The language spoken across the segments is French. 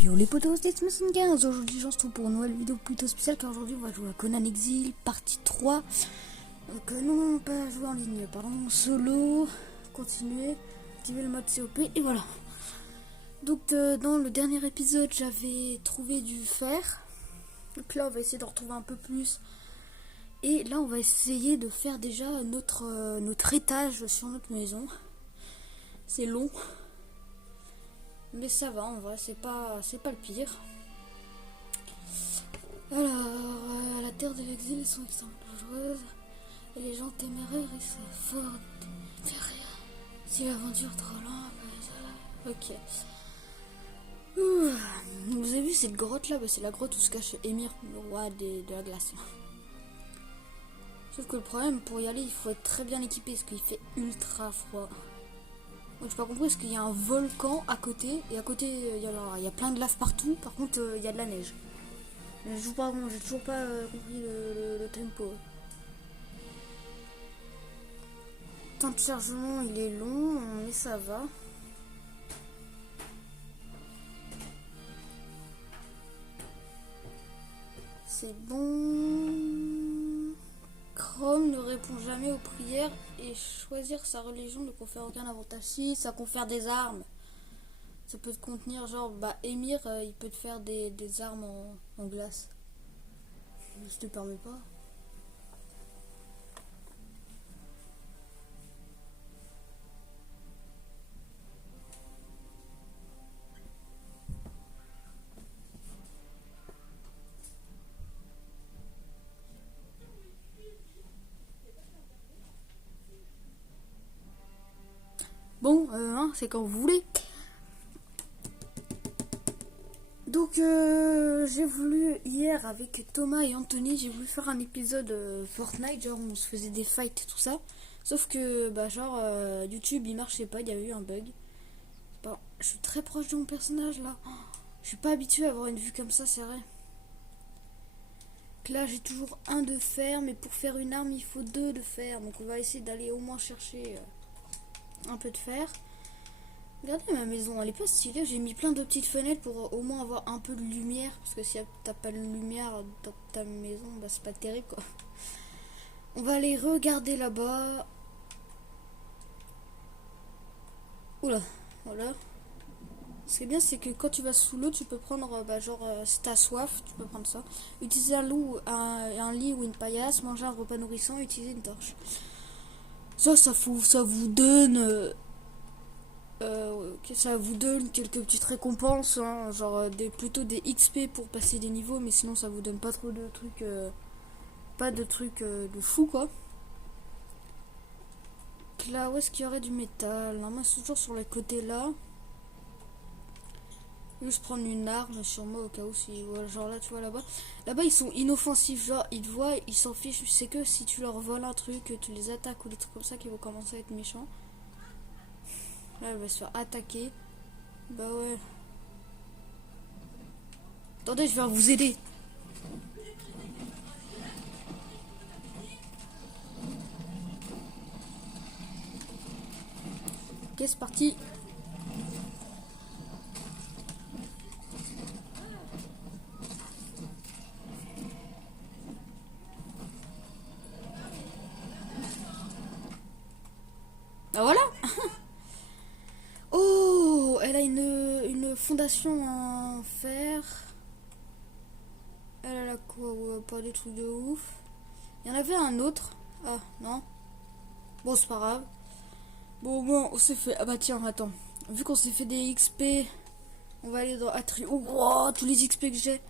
Yo les potos, c'est Smash15. Aujourd'hui j'en retrouve pour une nouvelle vidéo plutôt spéciale car aujourd'hui on va jouer à Conan Exile partie 3. Donc non, pas jouer en ligne, pardon, solo, continuer, activer le mode COP et voilà. Donc dans le dernier épisode j'avais trouvé du fer. Donc là on va essayer de retrouver un peu plus. Et là on va essayer de faire déjà notre étage sur notre maison. C'est long. Mais ça va, en vrai, c'est pas le pire. Alors, la terre de l'exil, ils sont extrêmement dangereuses. Et les gens téméraires, ils sont forts de faire rien. Si l'aventure est trop lente, ok. Vous avez vu cette grotte là, c'est la grotte où se cache Émir, le roi de la glace. Sauf que le problème, pour y aller, il faut être très bien équipé parce qu'il fait ultra froid. Donc j'ai pas compris parce qu'il y a un volcan à côté et à côté il y a plein de lave partout. Par contre il y a de la neige. Mais j'ai toujours pas compris le tempo. Le temps de chargement il est long mais ça va. C'est bon. Chrome ne répond jamais aux prières et choisir sa religion ne confère aucun avantage. Si, ça confère des armes. Ça peut te contenir, genre, Émir, il peut te faire des armes en glace. Je te permets pas. Bon, c'est quand vous voulez. Donc j'ai voulu hier avec Thomas et Anthony, j'ai voulu faire un épisode Fortnite, genre on se faisait des fights et tout ça. Sauf que YouTube il marchait pas, il y avait eu un bug. Bon, je suis très proche de mon personnage là. Je suis pas habitué à avoir une vue comme ça, c'est vrai. Donc là j'ai toujours un de fer, mais pour faire une arme il faut deux de fer. Donc on va essayer d'aller au moins chercher un peu de fer. Regardez ma maison, elle est pas stylée. J'ai mis plein de petites fenêtres pour au moins avoir un peu de lumière. Parce que si t'as pas de lumière dans ta maison, c'est pas terrible quoi. On va aller regarder là-bas. Oula, voilà. Ce qui est bien, c'est que quand tu vas sous l'eau, tu peux prendre, si t'as soif, tu peux prendre ça. Utiliser un lit ou une paillasse, manger un repas nourrissant, utiliser une torche. Ça vous donne. Ça vous donne quelques petites récompenses, hein, genre plutôt des XP pour passer des niveaux, mais sinon ça vous donne pas trop de trucs, pas de trucs de fou quoi. Donc là, où est-ce qu'il y aurait du métal? Normalement, c'est toujours sur les côtés là. Juste prendre une arme sur moi au cas où, si, voilà, genre là, tu vois là-bas. Là-bas, ils sont inoffensifs, genre ils te voient, ils s'en fichent. C'est que si tu leur voles un truc, tu les attaques ou des trucs comme ça, qu'ils vont commencer à être méchants. Là, elle va se faire attaquer. Bah ouais. Attendez, je vais vous aider. Ok, c'est parti. Ah voilà. Oh, elle a une fondation en fer. Elle a quoi? Ouais, pas des trucs de ouf. Il y en avait un autre. Ah, non. Bon, c'est pas grave. Bon, on s'est fait... Ah bah tiens, attends. Vu qu'on s'est fait des XP, on va aller dans Attribut. Oh, wow, tous les XP que j'ai.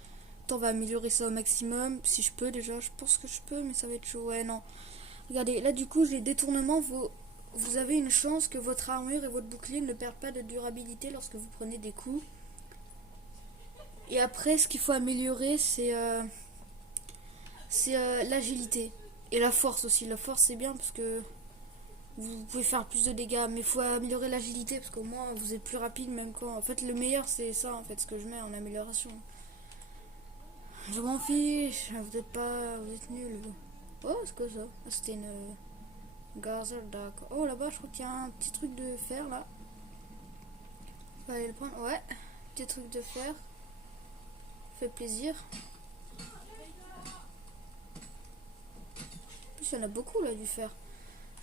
Attends, on va améliorer ça au maximum. Si je peux déjà, je pense que je peux, mais ça va être chaud. Ouais, non. Regardez, là du coup, les détournements, vous avez une chance que votre armure et votre bouclier ne perdent pas de durabilité lorsque vous prenez des coups. Et après, ce qu'il faut améliorer, c'est l'agilité. Et la force aussi. La force, c'est bien parce que vous pouvez faire plus de dégâts. Mais il faut améliorer l'agilité parce qu'au moins, vous êtes plus rapide même quand... En fait, le meilleur, c'est ça, en fait, ce que je mets en amélioration. Je m'en fiche. Vous êtes nuls. Oh, c'est quoi ça? C'était une... Gazer, d'accord. Oh, là-bas, je crois qu'il y a un petit truc de fer, là. On va aller le prendre. Ouais, petit truc de fer. fait plaisir. En plus, il y en a beaucoup là du fer.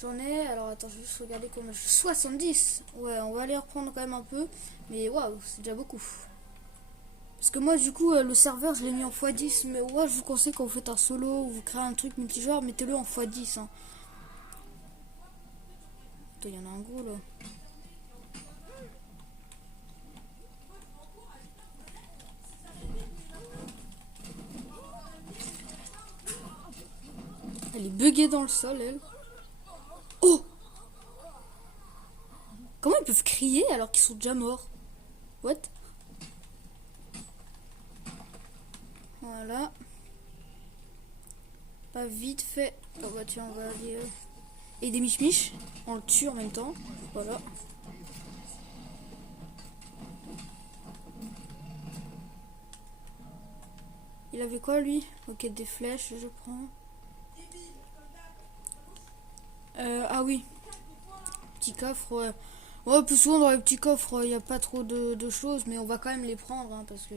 J'en ai, alors attends, je vais juste regarder combien. 70. Ouais, on va aller reprendre quand même un peu. Mais waouh, c'est déjà beaucoup. Parce que moi, du coup, le serveur, je l'ai mis en x10. Mais ouais, je vous conseille quand vous faites un solo ou vous créez un truc multijoueur, mettez-le en x10. Hein. Putain, il y en a un gros là. Elle est buggée dans le sol, elle. Oh! Comment ils peuvent crier alors qu'ils sont déjà morts? What? Voilà. Pas vite fait. Oh bah tiens, on va aller... Et des mich-mich. On le tue en même temps. Voilà. Il avait quoi lui? Ok, des flèches, je prends. Ah oui. Petit coffre, ouais. Ouais, plus souvent dans les petits coffres, il n'y a pas trop de choses, mais on va quand même les prendre, hein, parce que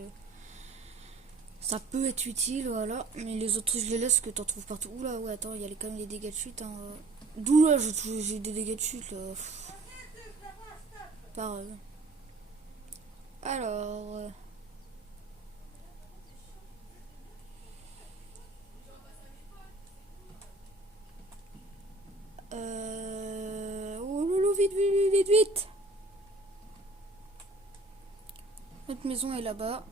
ça peut être utile, voilà. Mais les autres, je les laisse, que t'en trouves partout. Oula, ouais, attends, il y a quand même les dégâts de chute. Hein. D'où là, j'ai des dégâts de chute, là. Pareil. Alors... Oh loulou, vite, vite, vite, vite. Notre maison est là-bas.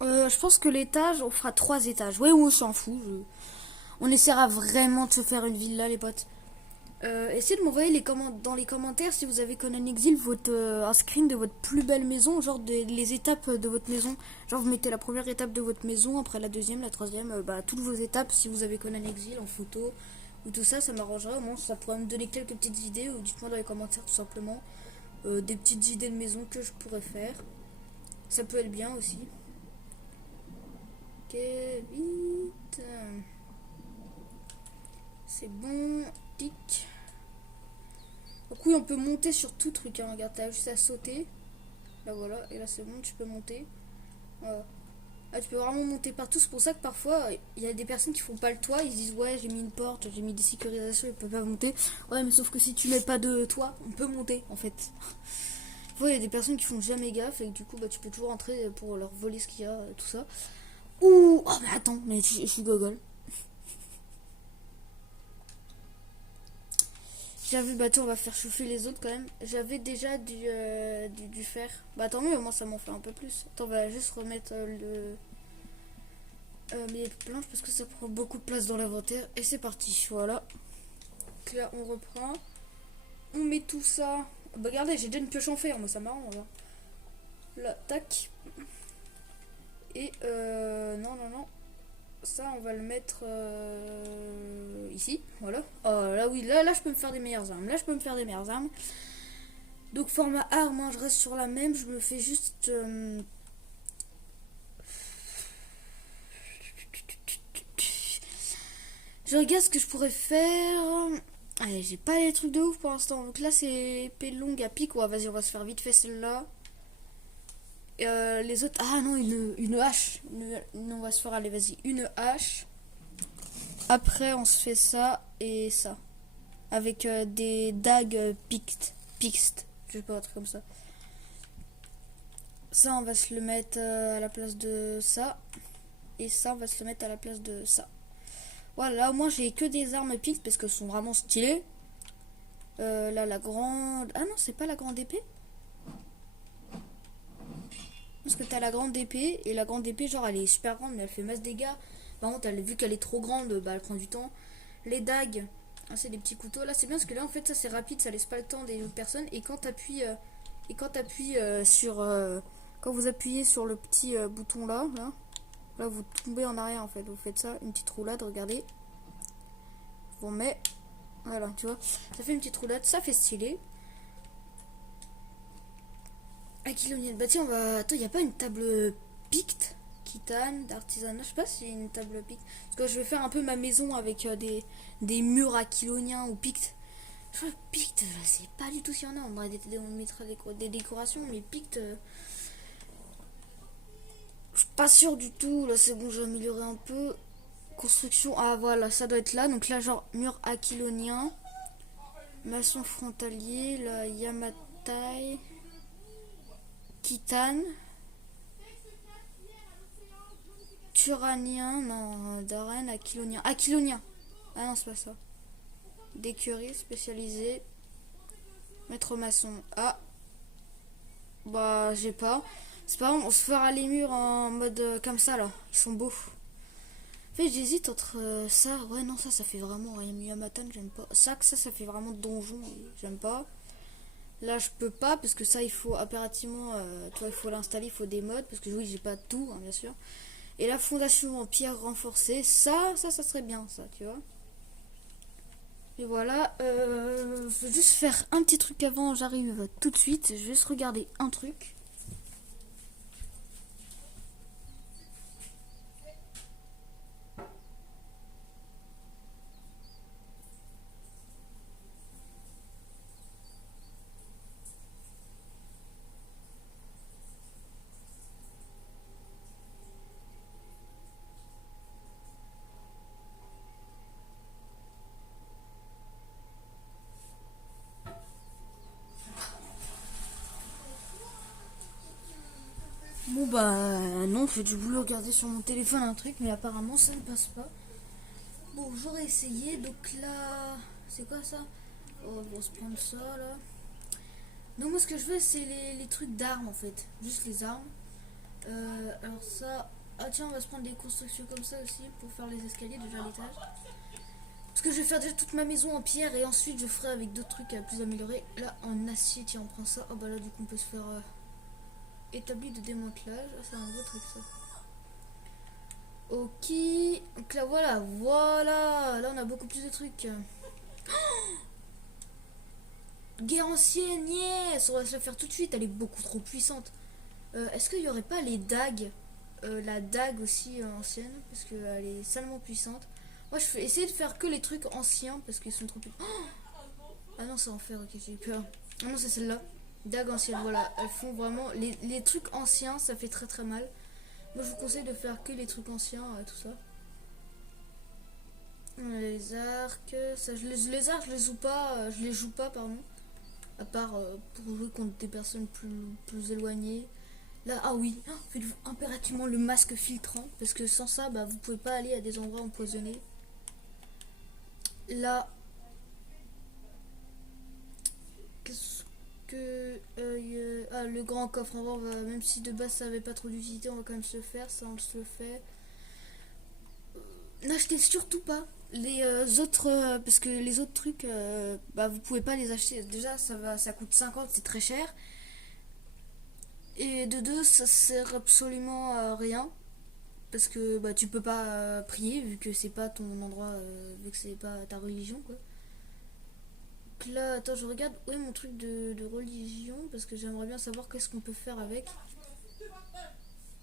Je pense que l'étage, on fera 3 étages. Ouais, on s'en fout. On essaiera vraiment de se faire une villa, les potes. Essayez de m'envoyer dans les commentaires si vous avez Conan Exil un screen de votre plus belle maison, genre les étapes de votre maison. Genre vous mettez la première étape de votre maison, après la deuxième, la troisième, toutes vos étapes si vous avez Conan Exil en photo ou tout ça, ça m'arrangerait. Au moins ça pourrait me donner quelques petites idées ou dites-moi dans les commentaires tout simplement des petites idées de maison que je pourrais faire. Ça peut être bien aussi. Ok, vite. C'est bon. Tic. Donc oui, on peut monter sur tout truc, hein. Regarde, t'as juste à sauter. Là voilà, et là c'est bon, tu peux monter. Voilà. Là, tu peux vraiment monter partout. C'est pour ça que parfois, il y a des personnes qui font pas le toit. Ils se disent, ouais, j'ai mis une porte, j'ai mis des sécurisations, ils peuvent pas monter. Ouais, mais sauf que si tu mets pas de toit, on peut monter, en fait. Il y a des personnes qui font jamais gaffe, et du coup, tu peux toujours entrer pour leur voler ce qu'il y a, tout ça. Ouh, oh, mais attends, mais je suis gogol. J'avais, on va faire chauffer les autres quand même. J'avais déjà du fer. Bah tant mieux, moi ça m'en fait un peu plus. Attends, on va juste remettre mes planches parce que ça prend beaucoup de place dans l'inventaire. Et c'est parti, voilà. Donc là, on reprend. On met tout ça. Bah regardez, j'ai déjà une pioche en fer, moi ça m'arrange. Là, tac. Et non, non, non. Ça, on va le mettre ici, voilà. Oh, là, oui, là, je peux me faire des meilleures armes. Là, je peux me faire des meilleures armes. Donc, format arme, hein, je reste sur la même. Je me fais juste... Je regarde ce que je pourrais faire. Allez, j'ai pas les trucs de ouf pour l'instant. Donc là, c'est épée longue à pique. Ouais, vas-y, on va se faire vite fait celle-là. Les autres... Ah non, une hache. On va se faire, allez, vas-y, une hache. Après, on se fait ça et ça. Avec des dagues pixt. Je sais pas, un truc comme ça. Ça, on va se le mettre à la place de ça. Et ça, on va se le mettre à la place de ça. Voilà, au moins, j'ai que des armes pixt parce qu'elles sont vraiment stylées. Là, la grande... Ah non, c'est pas la grande épée. Parce que t'as la grande épée. Et la grande épée, genre, elle est super grande, mais elle fait masse dégâts. Par contre, vu qu'elle est trop grande, elle prend du temps. Les dagues, hein, c'est des petits couteaux. Là, c'est bien parce que là, en fait, ça c'est rapide, ça laisse pas le temps des autres personnes. Et quand t'appuies sur... quand vous appuyez sur le petit bouton là, vous tombez en arrière en fait. Vous faites ça, une petite roulade, regardez. Vous remet. Voilà, tu vois. Ça fait une petite roulade, ça fait stylé. Ah, kilomètre. Bah tiens, on va... Attends, il n'y a pas une table pict Kitane, d'artisanat, je sais pas si c'est une table pict. Parce que je vais faire un peu ma maison avec des murs aquiloniens ou pict. Je crois que pict, je sais pas du tout s'il y en a. On mettra des décorations, mais pict, je pas sûr du tout. Là, c'est bon, j'ai amélioré un peu. Construction, ah voilà, ça doit être là. Donc là, genre mur aquilonien. Maçon frontalier, la Yamatai. Kitane. Turanien, non, Darren, aquilonien. Aquilonien. Ah non, c'est pas ça. D'écurie spécialisée. Maître maçon. Ah. Bah, j'ai pas. C'est pas grave, on se fera les murs en mode comme ça là. Ils sont beaux. En fait, j'hésite entre ça. Ouais, non, ça fait vraiment Yamatan, j'aime pas. Ça fait vraiment donjon, j'aime pas. Là, je peux pas parce que ça, il faut impérativement. Toi, il faut l'installer, il faut des modes parce que oui, j'ai pas tout, hein, bien sûr. Et la fondation en pierre renforcée, ça serait bien, ça, tu vois. Et voilà, je vais juste faire un petit truc avant, j'arrive tout de suite. Je vais juste regarder un truc. Bon bah non, j'ai voulu regarder sur mon téléphone un truc, mais apparemment ça ne passe pas. Bon, j'aurais essayé, donc là, c'est quoi ça? Oh, on va se prendre ça là. Donc moi ce que je veux c'est les trucs d'armes en fait, juste les armes. Alors ça, ah tiens on va se prendre des constructions comme ça aussi pour faire les escaliers déjà à l'étage. Parce que je vais faire déjà toute ma maison en pierre et ensuite je ferai avec d'autres trucs plus améliorés. Là en acier, tiens on prend ça. Oh bah là du coup on peut se faire établi de démantelage. Ah, c'est un gros truc ça. Ok, donc là voilà, là on a beaucoup plus de trucs. Guerre ancienne, yes, on va se la faire tout de suite, elle est beaucoup trop puissante. Est-ce qu'il n'y aurait pas les dagues, la dague aussi ancienne, parce qu'elle est salement puissante. Moi je vais essayer de faire que les trucs anciens, parce qu'ils sont trop puissants. Ah non c'est enfer, ok j'ai eu peur. Ah non c'est celle-là, dague ancienne, voilà, elles font vraiment, les trucs anciens ça fait très très mal. Moi je vous conseille de faire que les trucs anciens, tout ça. Les arcs, ça, les arcs je les joue pas pardon. À part pour jouer contre des personnes plus éloignées. Là, ah oui, faites-vous impérativement le masque filtrant, parce que sans ça, bah, vous pouvez pas aller à des endroits empoisonnés. Là, qu'est-ce que... le grand coffre, en vrai, même si de base ça avait pas trop d'utilité, on va quand même se le faire, ça on se le fait. N'achetez surtout pas les autres, parce que les autres trucs, bah, vous pouvez pas les acheter. Déjà, ça coûte 50, c'est très cher. Et de deux, ça sert absolument à rien. Parce que bah, tu peux pas prier vu que c'est pas ton endroit, vu que c'est pas ta religion quoi. Donc là, attends, je regarde où est mon truc de religion parce que j'aimerais bien savoir qu'est-ce qu'on peut faire avec.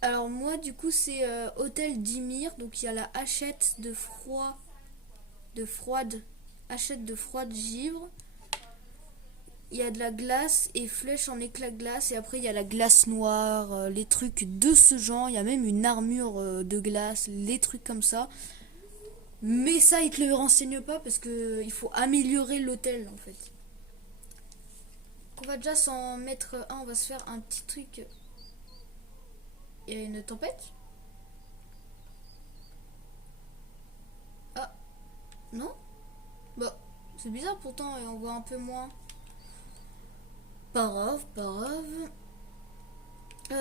Alors moi du coup c'est hôtel d'Ymir, donc il y a la hachette de froide, hachette de froide givre. Il y a de la glace et flèche en éclat de glace. Et après, il y a la glace noire, les trucs de ce genre. Il y a même une armure de glace, les trucs comme ça. Mais ça, il te le renseigne pas parce que il faut améliorer l'hôtel en fait. On va déjà s'en mettre un. On va se faire un petit truc. Il y a une tempête? Ah, non? Bah, c'est bizarre pourtant, et on voit un peu moins. Pas grave, pas grave.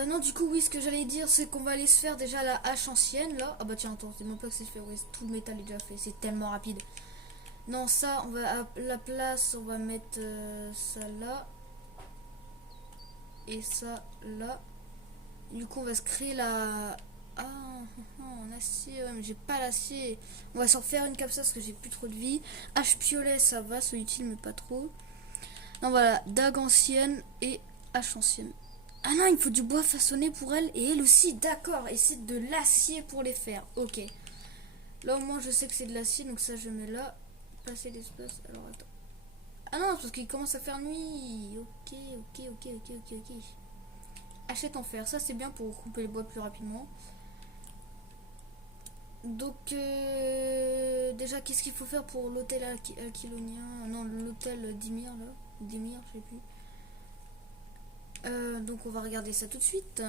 Non, du coup, oui, ce que j'allais dire, c'est qu'on va aller se faire déjà la hache ancienne, là. Ah bah tiens, attends, c'est même pas que c'est fait, ouais, tout le métal est déjà fait, c'est tellement rapide. Non, ça, on va à la place, on va mettre ça là. Et ça là. Du coup, on va se créer la... en acier, ouais, mais j'ai pas l'acier. On va s'en faire une comme ça, parce que j'ai plus trop de vie. Hache piolet, ça va, c'est utile, mais pas trop. Non, voilà, dague ancienne et hache ancienne. Ah non, il faut du bois façonné pour elle et elle aussi, d'accord. Et c'est de l'acier pour les faire. Ok. Là au moins je sais que c'est de l'acier, donc ça je mets là. Passer l'espace. Alors attends. Ah non, parce qu'il commence à faire nuit. Ok. Achète en fer. Ça c'est bien pour couper les bois plus rapidement. Donc, déjà, qu'est-ce qu'il faut faire pour l'hôtel Aquilonien? Non, l'hôtel Dimir, là. Dimir, je sais plus. Donc, on va regarder ça tout de suite.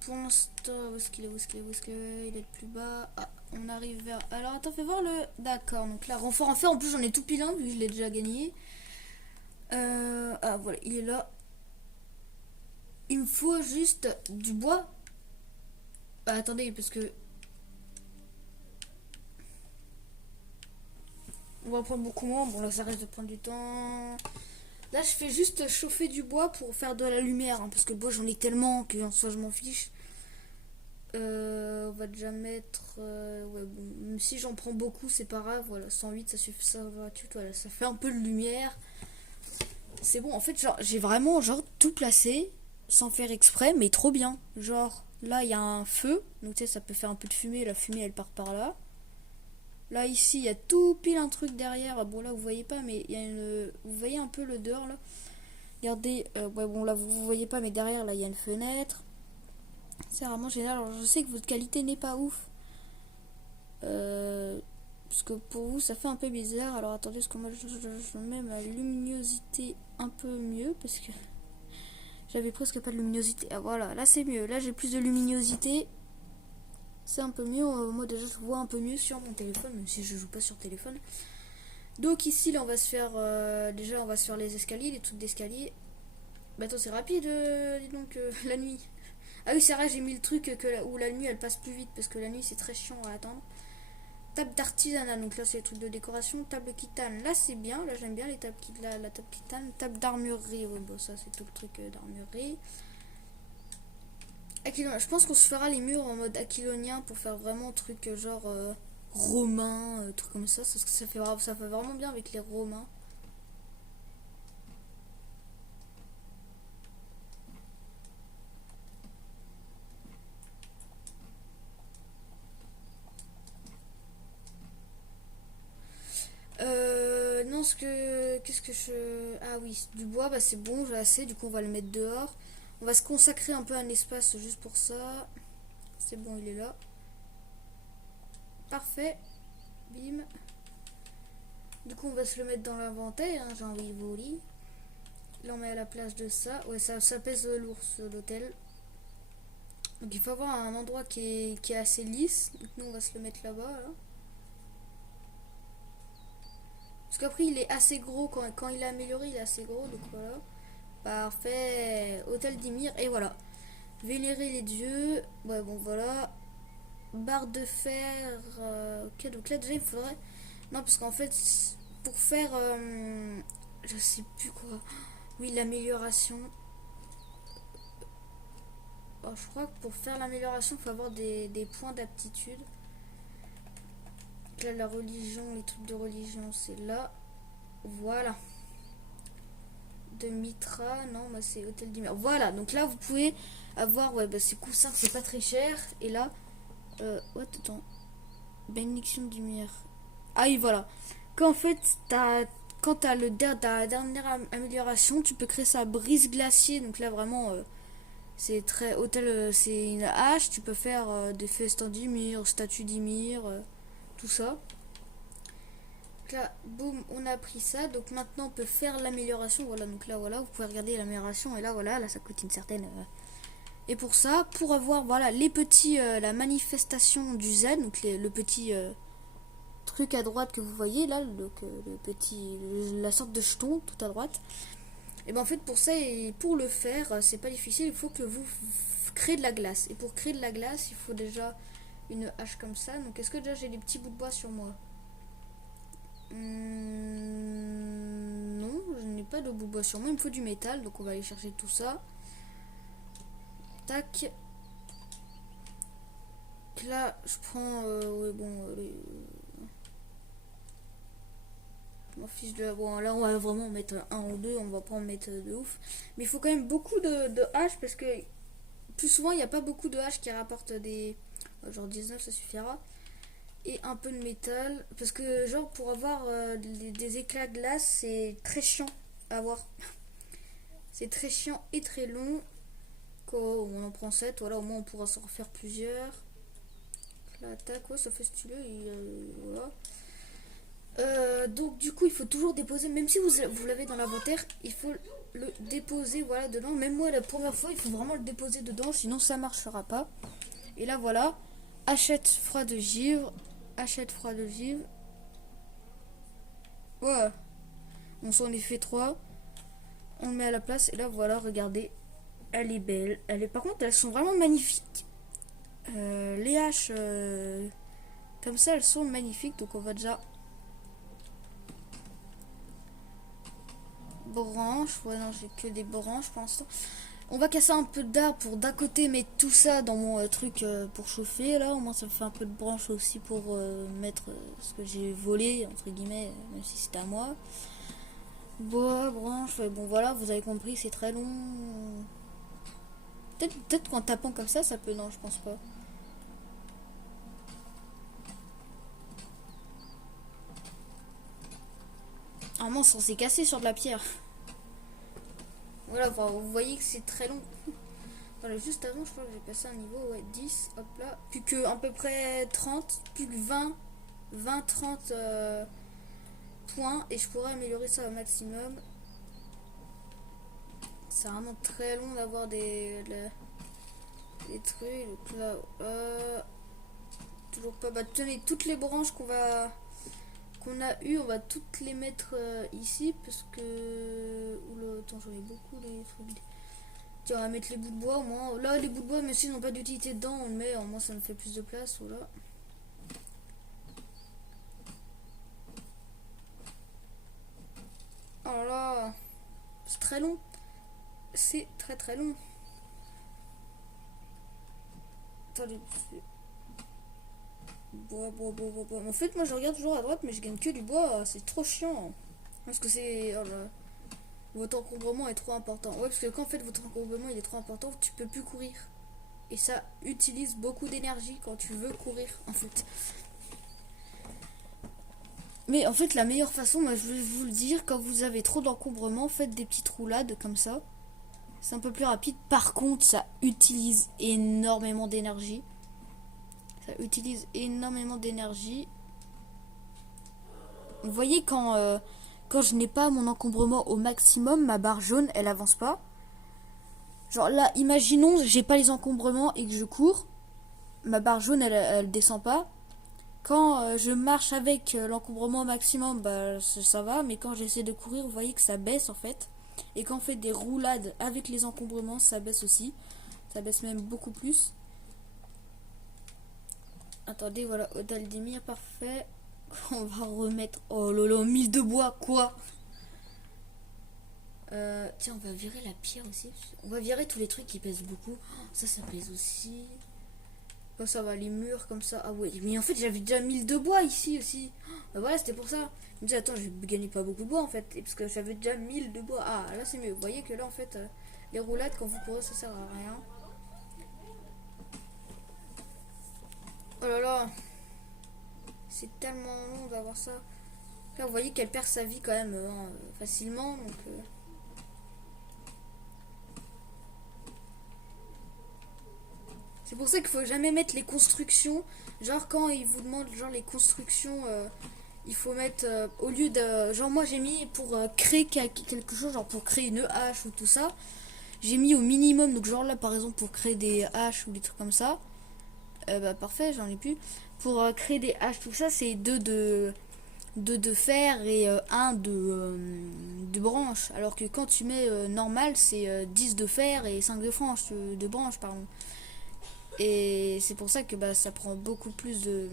Pour l'instant, où est-ce qu'il est, où est-ce qu'il est, où est-ce qu'il est? Il est plus bas. Ah, on arrive vers. Alors, attends, fais voir le. D'accord, donc là, renfort en fer. En plus, j'en ai tout pile un, vu que je l'ai déjà gagné. Ah, voilà, il est là. Il me faut juste du bois. Bah, attendez, parce que. On va prendre beaucoup moins. Bon, là, ça risque de prendre du temps. Là, je fais juste chauffer du bois pour faire de la lumière. Parce que le bois, j'en ai tellement que en soi, je m'en fiche. On va déjà mettre. Ouais, bon, même si j'en prends beaucoup, c'est pas grave. Voilà, 108, ça suffit. Ça va, voilà, ça fait un peu de lumière. C'est bon, en fait, genre, j'ai vraiment genre tout placé sans faire exprès, mais trop bien. Genre, là, il y a un feu. Donc, tu sais, ça peut faire un peu de fumée. La fumée, elle part par là. Là, ici, il y a tout pile un truc derrière. Bon, là, vous voyez pas, mais il y a une. Vous voyez un peu le dehors, là. Regardez, ouais, bon, là, vous voyez pas, mais derrière, là, il y a une fenêtre. C'est vraiment génial. Alors, je sais que votre qualité n'est pas ouf. Parce que pour vous, ça fait un peu bizarre. Alors, attendez, parce que moi, je mets ma luminosité un peu mieux. Parce que j'avais presque pas de luminosité. Ah, voilà, là, c'est mieux. Là, j'ai plus de luminosité. C'est un peu mieux. Moi, déjà, je vois un peu mieux sur mon téléphone, même si je joue pas sur téléphone. Donc, ici, là, on va se faire. Déjà, on va se faire les escaliers, les trucs d'escalier. Bah, attends, c'est rapide, dis donc, la nuit. Ah oui, c'est vrai, j'ai mis le truc où la nuit elle passe plus vite parce que la nuit c'est très chiant à attendre. Table d'artisanat, donc là c'est les trucs de décoration. Table kitane, là c'est bien, là j'aime bien les tables la table kitane. Table d'armurerie, ouais, bon, ça c'est tout le truc d'armurerie. Je pense qu'on se fera les murs en mode aquilonien pour faire vraiment truc genre romain, truc comme ça. Ça fait vraiment bien avec les romains. Non, qu'est-ce que je. Ah oui, du bois, bah c'est bon, j'ai assez, du coup on va le mettre dehors. On va se consacrer un peu un espace juste pour ça. C'est bon, il est là. Parfait. Bim. Du coup, on va se le mettre dans l'inventaire, hein, j'ai envie de voler. Là, on met à la place de ça. Ouais, ça pèse lourd, l'hôtel. Donc, il faut avoir un endroit qui est assez lisse. Donc, nous, on va se le mettre là-bas. Là. Parce qu'après, il est assez gros. Quand il est amélioré, il est assez gros. Donc, voilà. Parfait. Hôtel d'Ymir. Et voilà. Vénérer les dieux. Ouais, bon, voilà. Barre de fer. Ok, donc là, déjà, il faudrait. Non, parce qu'en fait, pour faire. Je sais plus quoi. Oui, l'amélioration. Oh, je crois que pour faire l'amélioration, il faut avoir des points d'aptitude. Là, la religion, les trucs de religion, c'est là. Voilà. De Mitra, non, bah c'est Hôtel d'Himer. Voilà, donc là, vous pouvez avoir, ouais, bah c'est coussin, c'est pas très cher. Et là, what, attends. Bénédiction d'Hymir. Ah oui, voilà. Quand en fait, quand t'as la dernière amélioration, tu peux créer ça brise glacier. Donc là, vraiment, c'est très hôtel, c'est une hache. Tu peux faire des festins d'Ymir, statues d'Ymir, tout ça. Donc là, boum, on a pris ça. Donc maintenant, on peut faire l'amélioration. Voilà, donc là, voilà, vous pouvez regarder l'amélioration. Et là, voilà, là, ça coûte une certaine. Et pour ça, pour avoir, voilà, les petits, la manifestation du Z, donc le petit truc à droite que vous voyez là, le petit, la sorte de jeton tout à droite. Et ben en fait, pour ça et pour le faire, c'est pas difficile. Il faut que vous créez de la glace. Et pour créer de la glace, il faut déjà une hache comme ça. Donc, est-ce que déjà j'ai des petits bouts de bois sur moi? Non, je n'ai pas de bout de bois sur moi. Il me faut du métal, donc on va aller chercher tout ça. Tac. Là, je prends. Ouais, bon. Mon fiche de. Bon, là, on va vraiment mettre un ou deux. On va pas en mettre de ouf. Mais il faut quand même beaucoup de haches parce que plus souvent, il n'y a pas beaucoup de haches qui rapportent des. Genre 19, ça suffira. Et un peu de métal. Parce que, genre, pour avoir des éclats de glace, c'est très chiant à avoir. C'est très chiant et très long. Quand on en prend 7, voilà, au moins on pourra s'en refaire plusieurs. L'attaque, ouais, ça fait stylé. Voilà. Donc du coup il faut toujours déposer, même si vous l'avez dans l'inventaire, il faut le déposer voilà dedans. Même moi la première fois il faut vraiment le déposer dedans, sinon ça marchera pas. Et là voilà, achète froid de givre, achète froid de givre. Ouais, on s'en est fait 3. On le met à la place et là voilà, regardez, elle est belle. Elle est, par contre elles sont vraiment magnifiques. Les haches comme ça elles sont magnifiques, donc on va déjà branches. Ouais, non, j'ai que des branches pour l'instant. On va casser un peu d'arbres pour d'un côté mettre tout ça dans mon truc pour chauffer. Là, au moins ça me fait un peu de branches aussi pour mettre ce que j'ai volé, entre guillemets, même si c'était à moi. Bois, branches, ouais, bon voilà, vous avez compris, c'est très long. Peut-être qu'en tapant comme ça peut. Non, je pense pas. Normalement, on s'est cassé sur de la pierre. Voilà, vous voyez que c'est très long. Voilà, juste avant, je crois que j'ai passé un niveau, ouais, 10, hop là. Plus que à peu près 30, plus que 20, 30 points. Et je pourrais améliorer ça au maximum. C'est vraiment très long d'avoir des trucs. Donc là, toujours pas. Bah, tenez, toutes les branches qu'on a eu, on va toutes les mettre ici parce que. Oula, attends, j'en ai beaucoup les trucs. Tiens, on va mettre les bouts de bois au moins. Là, les bouts de bois, mais s'ils n'ont pas d'utilité dedans, on le met. Au moins, ça me fait plus de place. Voilà. Oh là là, c'est très long. C'est très très long. Attendez. Bois. En fait, moi, je regarde toujours à droite, mais je gagne que du bois. C'est trop chiant. Parce que c'est. Oh là. Votre encombrement est trop important. Ouais, parce que quand en fait votre encombrement il est trop important, tu peux plus courir. Et ça utilise beaucoup d'énergie quand tu veux courir, en fait. Mais en fait, la meilleure façon, moi, je vais vous le dire, quand vous avez trop d'encombrement, faites des petites roulades comme ça. C'est un peu plus rapide. Par contre, ça utilise énormément d'énergie. Ça utilise énormément d'énergie. Vous voyez, quand je n'ai pas mon encombrement au maximum, ma barre jaune, elle avance pas. Genre là, imaginons, j'ai pas les encombrements et que je cours. Ma barre jaune, elle descend pas. Quand je marche avec l'encombrement au maximum, bah ça va. Mais quand j'essaie de courir, vous voyez que ça baisse en fait. Et quand on fait des roulades avec les encombrements, ça baisse aussi. Ça baisse même beaucoup plus. Attendez, voilà, Odaldimir, parfait. On va remettre... Oh lolo, 1000 de bois, quoi. Tiens, on va virer la pierre aussi. On va virer tous les trucs qui pèsent beaucoup. Oh, ça pèse aussi. Oh, ça va, les murs comme ça. Ah ouais, mais en fait, j'avais déjà 1000 de bois ici aussi. Oh, voilà, c'était pour ça. Je me dis, attends, je gagnais pas beaucoup de bois en fait. Et parce que j'avais déjà 1000 de bois. Ah, là, c'est mieux. Vous voyez que là, en fait, les roulades, quand vous courez, ça sert à rien. Oh là là. C'est tellement long d'avoir ça. Là, vous voyez qu'elle perd sa vie quand même facilement. Donc... C'est pour ça qu'il faut jamais mettre les constructions. Genre quand ils vous demandent genre les constructions, il faut mettre au lieu de... Genre moi j'ai mis pour créer quelque chose, genre pour créer une hache ou tout ça. J'ai mis au minimum, donc genre là par exemple pour créer des haches ou des trucs comme ça. Bah parfait, j'en ai plus. Pour créer des haches, tout ça, c'est 2 de fer et 1 de branche. Alors que quand tu mets normal, c'est 10 de fer et 5 de branches, pardon. Et c'est pour ça que bah, ça prend beaucoup plus de...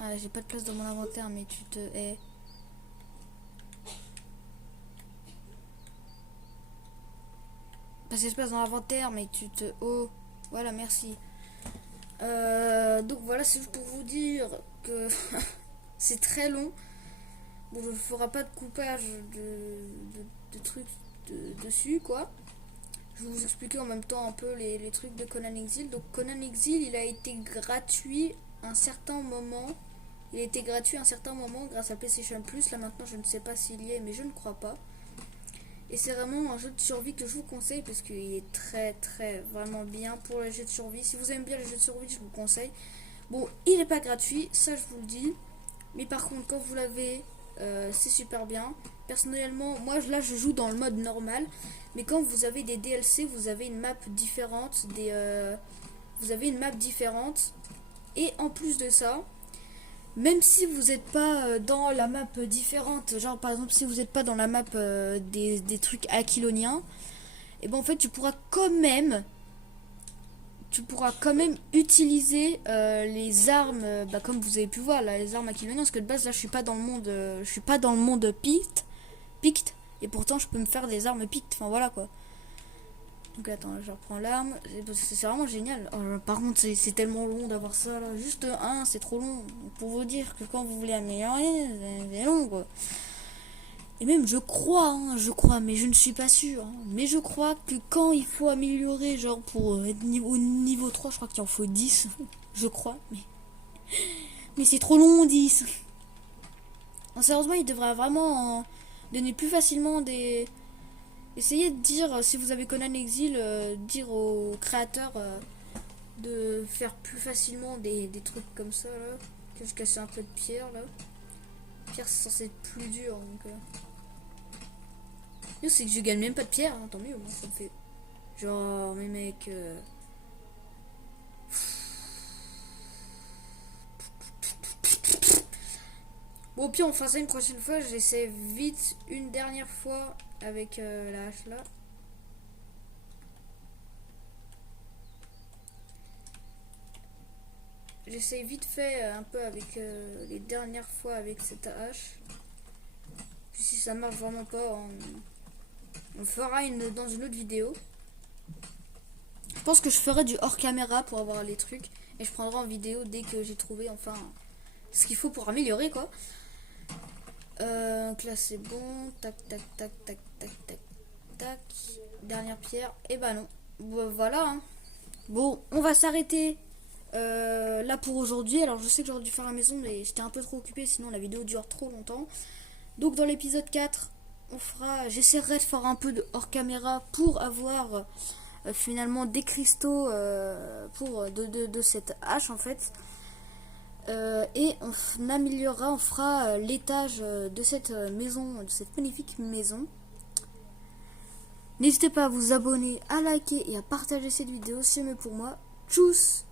Ah, j'ai pas de place dans mon inventaire, mais tu te hais. Pas d'espace dans l'inventaire, mais tu te... Oh, voilà, merci. Donc voilà, c'est juste pour vous dire que c'est très long. Bon, je ne ferai pas de coupage de trucs dessus, quoi. Je vais vous expliquer en même temps un peu les trucs de Conan Exil. Donc Conan Exil, il a été gratuit un certain moment. Il a été gratuit un certain moment grâce à PlayStation Plus. Là maintenant, je ne sais pas s'il y est, mais je ne crois pas. Et c'est vraiment un jeu de survie que je vous conseille parce qu'il est très vraiment bien pour les jeux de survie. Si vous aimez bien les jeux de survie, je vous conseille. Bon, il n'est pas gratuit, ça je vous le dis. Mais par contre, quand vous l'avez, c'est super bien. Personnellement, moi là je joue dans le mode normal. Mais quand vous avez des DLC, vous avez une map différente. Vous avez une map différente. Et en plus de ça, même si vous n'êtes pas dans la map différente, genre par exemple si vous n'êtes pas dans la map des trucs aquiloniens, et ben en fait tu pourras quand même utiliser les armes, comme vous avez pu voir là, les armes aquiloniennes, parce que de base là je suis pas dans le monde, Pict, et pourtant je peux me faire des armes Pict, enfin voilà quoi. Donc attends, je reprends l'arme. C'est vraiment génial. Oh, par contre, c'est tellement long d'avoir ça là. Juste un, c'est trop long. Pour vous dire que quand vous voulez améliorer, c'est long quoi. Et même je crois, mais je ne suis pas sûre. Mais je crois que quand il faut améliorer, genre pour être au niveau 3, je crois qu'il en faut 10. Je crois, mais c'est trop long 10. Non, sérieusement, il devrait vraiment donner plus facilement des. Essayez de dire, si vous avez Conan Exil, dire aux créateurs de faire plus facilement des trucs comme ça là. Que je casse un peu de pierre là. Pierre c'est censé être plus dur donc. C'est que je gagne même pas de pierre, hein, tant mieux, moi ça me fait. Genre, mais mec. Bon, au pire, on fera ça une prochaine fois. J'essaie vite une dernière fois avec la hache là. J'essaie vite fait un peu avec les dernières fois avec cette hache. Puis si ça marche vraiment pas, on fera dans une autre vidéo. Je pense que je ferai du hors caméra pour avoir les trucs. Et je prendrai en vidéo dès que j'ai trouvé enfin ce qu'il faut pour améliorer quoi. Donc là c'est bon. Tac tac tac tac tac tac tac. Dernière pierre. Et bah non. Bon, voilà. Hein. Bon, on va s'arrêter là pour aujourd'hui. Alors je sais que j'aurais dû faire la maison, mais j'étais un peu trop occupée, sinon la vidéo dure trop longtemps. Donc dans l'épisode 4, j'essaierai de faire un peu de hors caméra pour avoir finalement des cristaux de cette hache en fait. Et on améliorera, on fera l'étage de cette maison, de cette magnifique maison. N'hésitez pas à vous abonner, à liker et à partager cette vidéo si c'est mieux pour moi. Tchuss!